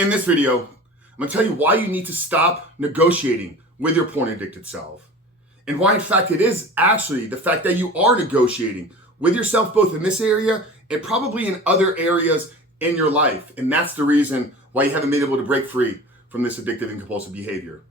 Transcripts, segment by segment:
In this video, I'm going to tell you why you need to stop negotiating with your porn addicted self. And why, in fact, it is actually the fact that you are negotiating with yourself both in this area and probably in other areas in your life. And that's the reason why you haven't been able to break free from this addictive and compulsive behavior.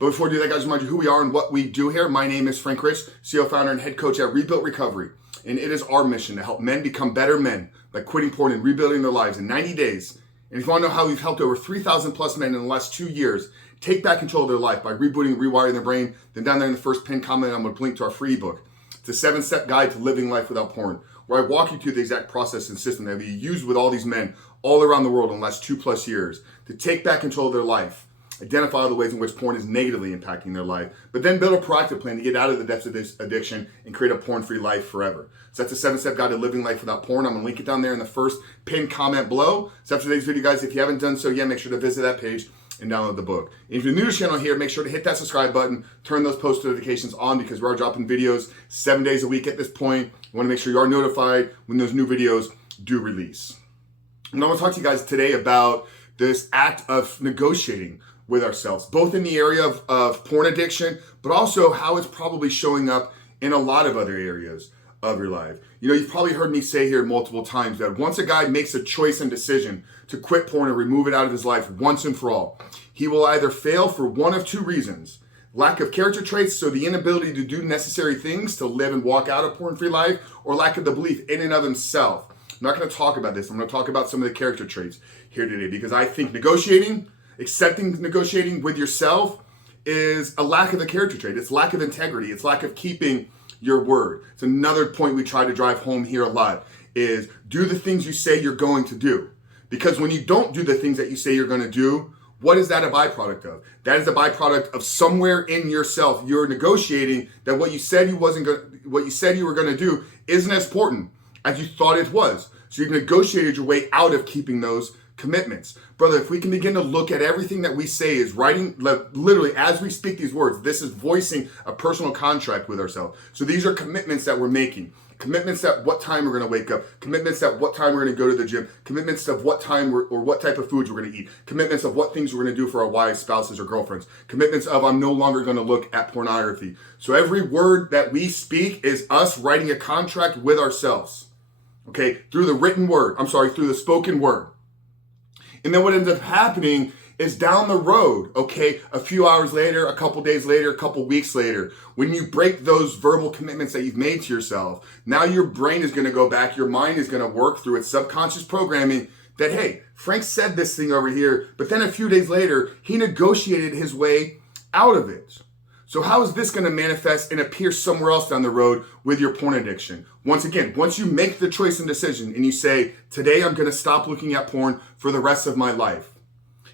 But before we do that, guys, remind you who we are and what we do here. My name is Frank Rich, CEO, founder, and head coach at Rebuilt Recovery. And it is our mission to help men become better men by quitting porn and rebuilding their lives in 90 days. And if you want to know how we've helped over 3,000 plus men in the last 2 years take back control of their life by rebooting and rewiring their brain, then down there in the first pinned comment, I'm going to link to our free ebook. It's a 7-step guide to living life without porn, where I walk you through the exact process and system that we used with all these men all around the world in the last 2+ years to take back control of their life, identify the ways in which porn is negatively impacting their life, but then build a proactive plan to get out of the depths of this addiction and create a porn-free life forever. So that's a 7-step guide to living life without porn. I'm going to link it down there in the first pinned comment below. So after today's video, guys, if you haven't done so yet, make sure to visit that page and download the book. And if you're new to the channel here, make sure to hit that subscribe button, turn those post notifications on because we are dropping videos 7 days a week at this point. You want to make sure you are notified when those new videos do release. And I want to talk to you guys today about this act of negotiating with ourselves, both in the area of porn addiction, but also how it's probably showing up in a lot of other areas of your life. You know, you've probably heard me say here multiple times that once a guy makes a choice and decision to quit porn and remove it out of his life once and for all, he will either fail for one of two reasons: lack of character traits, so the inability to do necessary things to live and walk out a porn-free life, or lack of the belief in and of himself. I'm not going to talk about this. I'm going to talk about some of the character traits here today because I think accepting negotiating with yourself is a lack of a character trait. It's lack of integrity. It's lack of keeping your word. It's another point we try to drive home here a lot is do the things you say you're going to do. Because when you don't do the things that you say you're going to do, what is that a byproduct of? That is a byproduct of somewhere in yourself. You're negotiating that what you said you were going to do isn't as important as you thought it was. So you've negotiated your way out of keeping those commitments. Brother, if we can begin to look at everything that we say is writing, literally as we speak these words, this is voicing a personal contract with ourselves. So these are commitments that we're making. Commitments at what time we're going to wake up. Commitments at what time we're going to go to the gym. Commitments of what time or what type of foods we're going to eat. Commitments of what things we're going to do for our wives, spouses, or girlfriends. Commitments of I'm no longer going to look at pornography. So every word that we speak is us writing a contract with ourselves. Okay, through the spoken word. And then what ends up happening is down the road, okay, a few hours later, a couple days later, a couple weeks later, when you break those verbal commitments that you've made to yourself, now your brain is going to go back, your mind is going to work through its subconscious programming that, hey, Frank said this thing over here, but then a few days later, he negotiated his way out of it. So how is this going to manifest and appear somewhere else down the road with your porn addiction? Once again, once you make the choice and decision and you say, today I'm going to stop looking at porn for the rest of my life.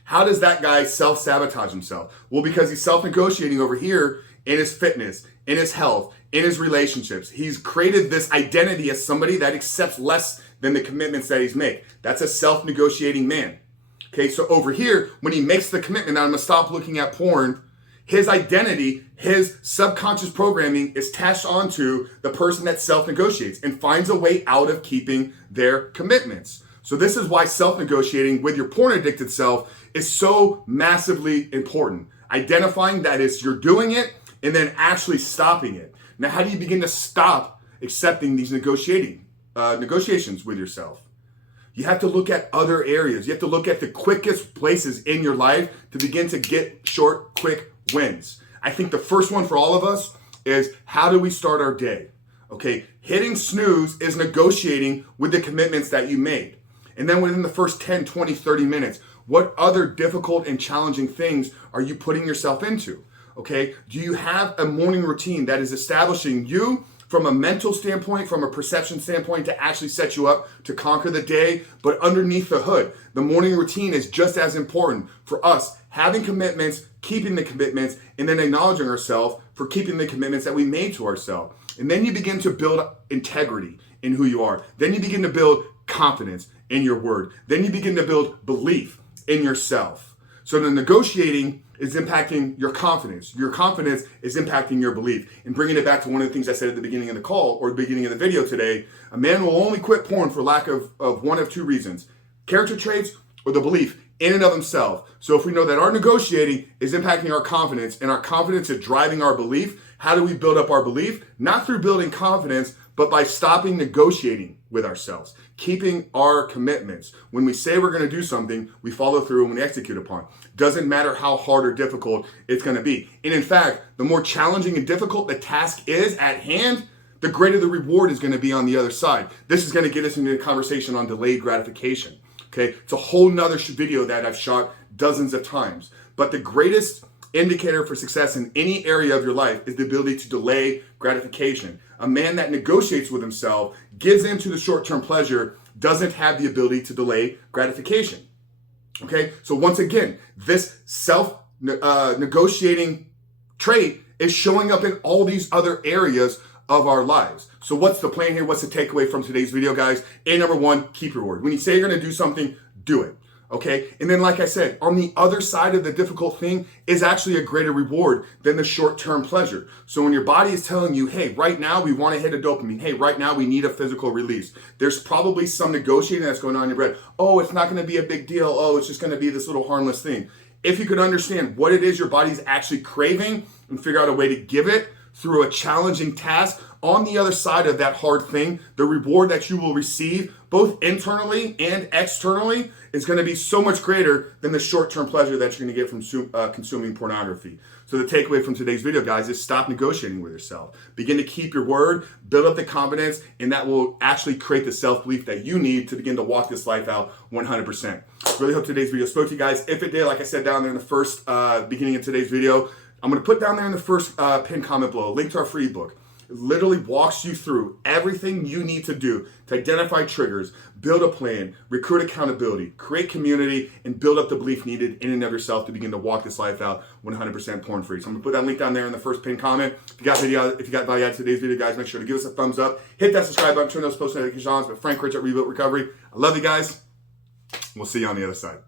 How does that guy self-sabotage himself? Well, because he's self-negotiating over here in his fitness, in his health, in his relationships. He's created this identity as somebody that accepts less than the commitments that he's made. That's a self-negotiating man. Okay, so over here, when he makes the commitment that I'm going to stop looking at porn, his identity, his subconscious programming is attached onto the person that self-negotiates and finds a way out of keeping their commitments. So this is why self-negotiating with your porn-addicted self is so massively important. Identifying that you're doing it and then actually stopping it. Now, how do you begin to stop accepting these negotiations with yourself? You have to look at other areas. You have to look at the quickest places in your life to begin to get short, quick wins. I think the first one for all of us is how do we start our day? Okay, hitting snooze is negotiating with the commitments that you made. And then within the first 10, 20, 30 minutes, what other difficult and challenging things are you putting yourself into? Okay, do you have a morning routine that is establishing you from a mental standpoint, from a perception standpoint, to actually set you up to conquer the day? But underneath the hood, the morning routine is just as important for us having commitments, keeping the commitments, and then acknowledging ourselves for keeping the commitments that we made to ourselves. And then you begin to build integrity in who you are. Then you begin to build confidence in your word. Then you begin to build belief in yourself. So the negotiating is impacting your confidence. Your confidence is impacting your belief. And bringing it back to one of the things I said at the beginning of the call or the beginning of the video today, a man will only quit porn for lack of one of two reasons: character traits or the belief in and of himself. So if we know that our negotiating is impacting our confidence and our confidence is driving our belief, how do we build up our belief? Not through building confidence, but by stopping negotiating with ourselves, keeping our commitments. When we say we're going to do something, we follow through and we execute upon. Doesn't matter how hard or difficult it's going to be. And in fact, the more challenging and difficult the task is at hand, the greater the reward is going to be on the other side. This is going to get us into a conversation on delayed gratification. Okay, it's a whole nother video that I've shot dozens of times. But the greatest indicator for success in any area of your life is the ability to delay gratification. A man that negotiates with himself, gives into the short-term pleasure, doesn't have the ability to delay gratification. Okay, so once again, this self-negotiating trait is showing up in all these other areas of our lives. So what's the plan here? What's the takeaway from today's video, guys? A, number one, keep your word. When you say you're going to do something, do it. Okay. And then, like I said, on the other side of the difficult thing is actually a greater reward than the short-term pleasure. So when your body is telling you, hey, right now we want to hit a dopamine. Hey, right now we need a physical release. There's probably some negotiating that's going on in your brain. Oh, it's not going to be a big deal. Oh, it's just going to be this little harmless thing. If you could understand what it is your body's actually craving and figure out a way to give it through a challenging task, on the other side of that hard thing, the reward that you will receive, both internally and externally, is going to be so much greater than the short-term pleasure that you're going to get from consuming pornography. So the takeaway from today's video, guys, is stop negotiating with yourself. Begin to keep your word, build up the confidence, and that will actually create the self-belief that you need to begin to walk this life out 100%. Really hope today's video spoke to you guys. If it did, like I said down there in the first beginning of today's video, I'm going to put down there in the first pinned comment below a link to our free ebook. It literally walks you through everything you need to do to identify triggers, build a plan, recruit accountability, create community, and build up the belief needed in and of yourself to begin to walk this life out 100% porn free. So I'm gonna put that link down there in the first pinned comment. If you got value out of today's video, guys, make sure to give us a thumbs up, hit that subscribe button, turn those post notifications on. But Frank Rich at Rebuilt Recovery. I love you guys. We'll see you on the other side.